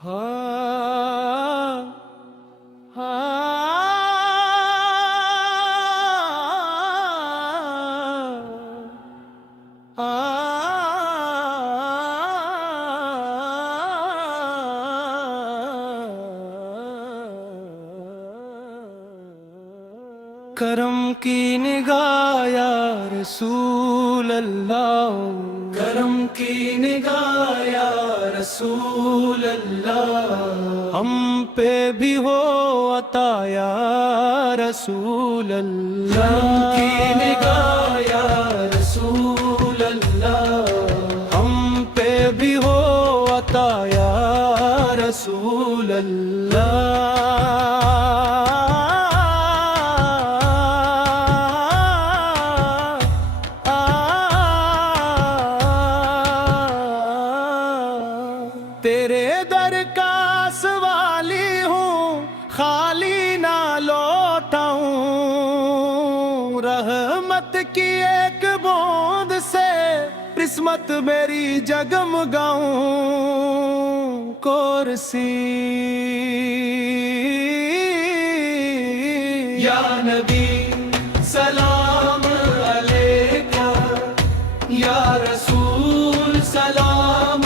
ہاں کرم کی نگاہ یا رسول اللہ، کرم کی نگاہ یا رسول اللہ، ہم پہ بھی ہو عطا یا رسول اللہ، کرم کی نگاہ یا رسول اللہ، ہم پہ بھی ہو عطا یا رسول اللہ۔ تیرے در کا سوالی ہوں، خالی نہ لوٹاؤں، رحمت کی ایک بوند سے قسمت میری جگمگاؤں، کرسی یا نبی سلام علیکہ، یا رسول سلام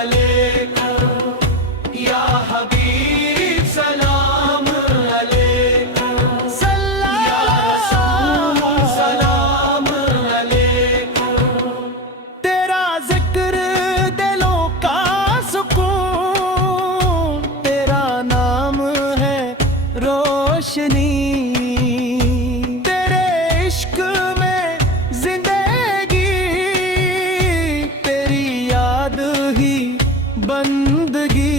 علیکہ، یا حبیب سلام علیکہ، یا رسول سلام علیکہ۔ تیرا ذکر دلوں کا سکون، تیرا نام ہے روشنی، تیرے عشق میں زندگی، تیری یاد ہی بندگی،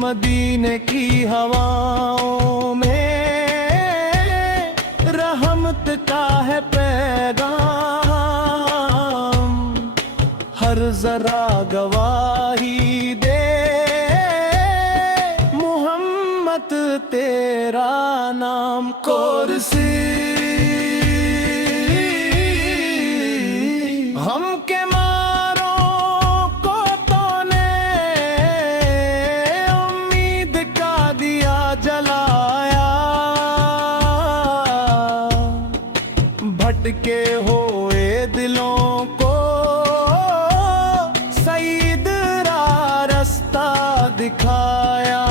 مدینے کی ہواؤں میں رحمت کا ہے پیغام، ہر ذرا گواہی دے محمد تیرا نام، کرسی ہم کے ماروں کو تو نے امید کا دیا جلایا، بھٹکے ہوئے دلوں کو سعید را رستہ دکھایا،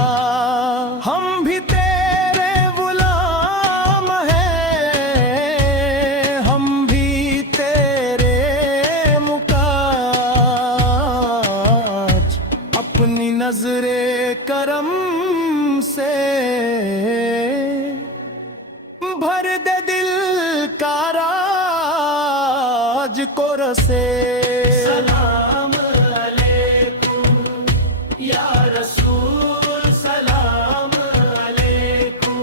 ہم بھی تیرے غلام ہیں، ہم بھی تیرے محتاج، اپنی نظر کرم سے بھر دے دل کا راج کو رسے، سلام علیکم یا رسول سلام علیکم،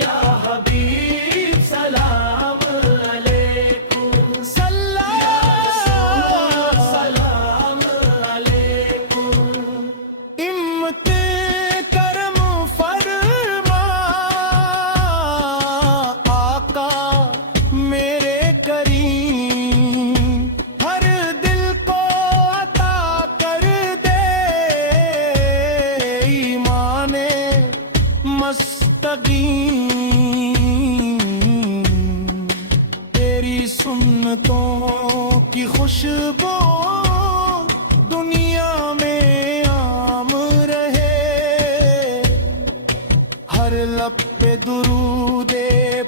یا حبیب سلام علیکم، سلام علیکم۔ امت کرم فرما آقا میرے کریم، ہر دل کو عطا کر دے ایمان مستقیم، تیری سنتوں کی خوشبو دنیا میں عام رہے، ہر لب پہ درود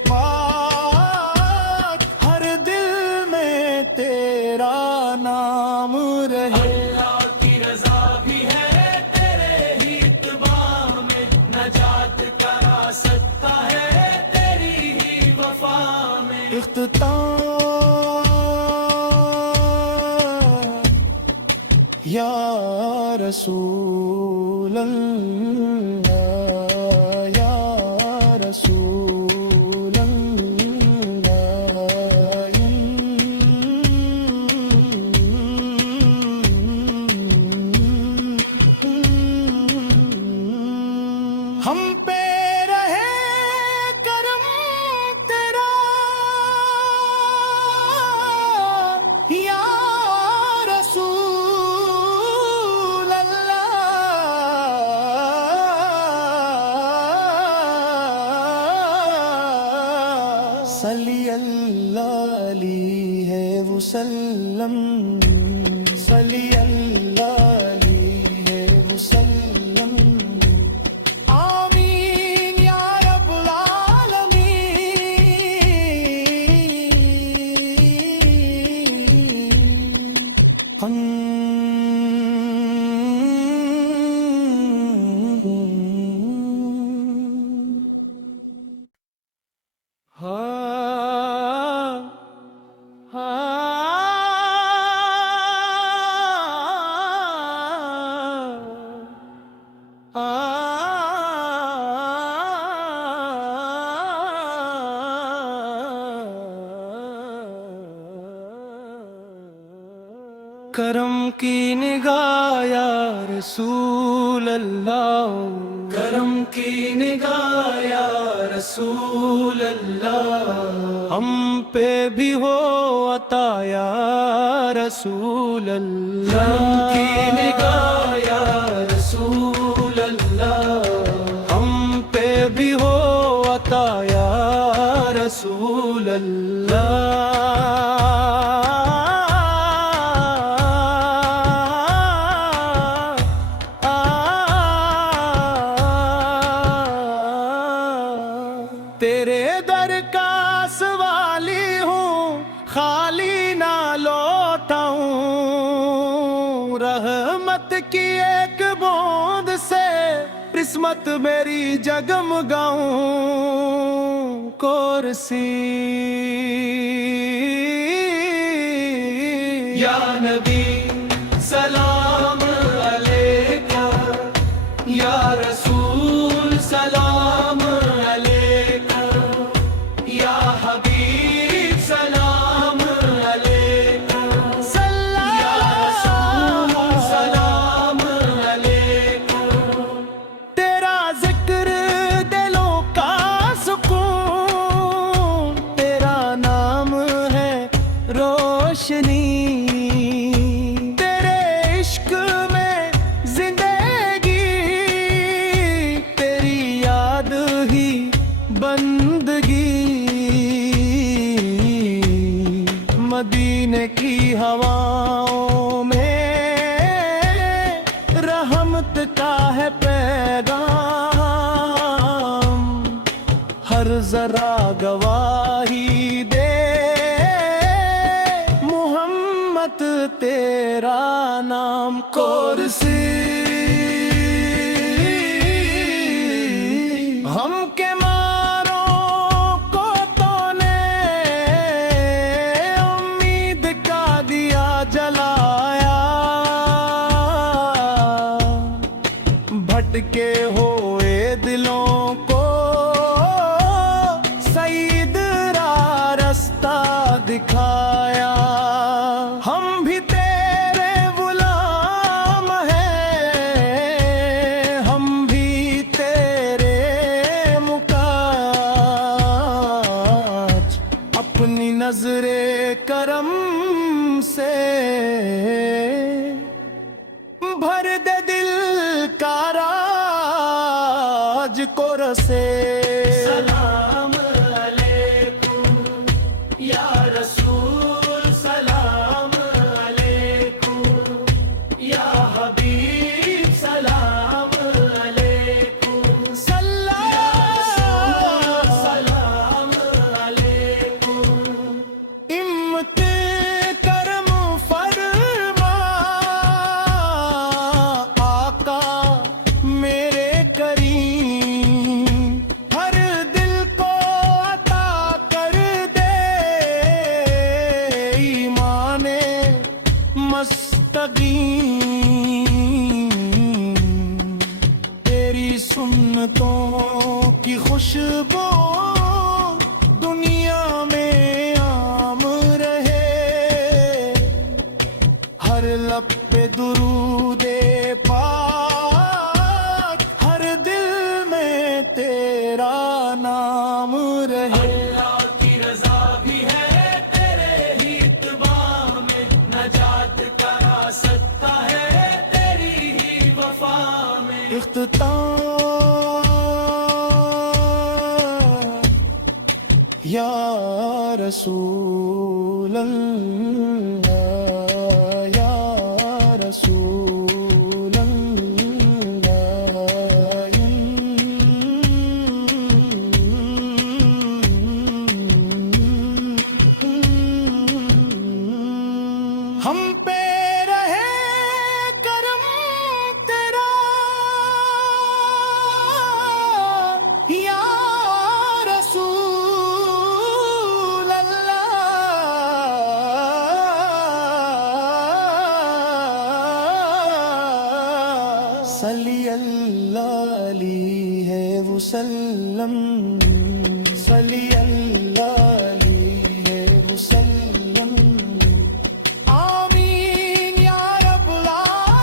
پاک، ہر دل میں تیرا نام رہے۔ اللہ کی رضا بھی ہے تیرے ہی اتباع میں، نجات کا راستہ ہے تیری ہی وفا میں، اختتام یا رسول اللہ، یا رسول اللہ، ہم پہ رہے کرم تیرا یا رسول صلی اللہ علیہ وسلم آمین یا رب العالمین کرم کی نگاہ یا رسول اللہ، کرم کی نگاہ یا رسول اللہ، ہم پہ بھی ہو عطا یا رسول اللہ، کرم کی نگاہ یا رسول اللہ، ہم پہ بھی ہو عطا یا رسول اللہ۔ تیرے در کا سوالی ہوں، خالی نہ لوٹاؤں، رحمت کی ایک بوند سے قسمت میری جگمگاؤں، کرسی یا نبی سلام علیکہ، یا رسول سلام علیکہ، یا حبیب سلام علیکہ، یا رسول سلام علیکہ۔ تیرا ذکر دلوں کا سکون، تیرا نام ہے روشنی، تیرے عشق میں زندگی، تیری یاد ہی بندگی، مدینے کی ہواؤں میں رحمت کا ہے پیغام، ہر ذرا گواہی دے محمد تیرا نام، کرسی ہم کے ماروں کو تو نے امید کا دیا جلایا، بھٹکے ہوئے دلوں کو سعید را رستہ دکھایا، ہم بھی تیرے غلام ہیں، ہم بھی تیرے محتاج، اپنی نظر کرم سے بھر دے دل کا راج کو رسے۔ سلام علیکم یا رسول سلام علیکم، یا حبیب سلام علیکم، یا رسول سلام علیکم۔ امت کرم فرما آقا میرے کریم، ہر دل کو عطا کر دے ایمان مستقیم، تیری سنتوں کی خوشبو دنیا میں عام رہے، ہر لب پہ درود پاک، ہر دل میں تیرا نام رہے۔ اللہ کی رضا بھی ہے تیرے ہی اتباع میں، نجات کا راستہ ہے تیری ہی وفا میں۔ اختتام یا رسول اللہ، یا صلی اللہ علیہ وسلم صلی اللہ علیہ وسلم آمین یا رب العالمین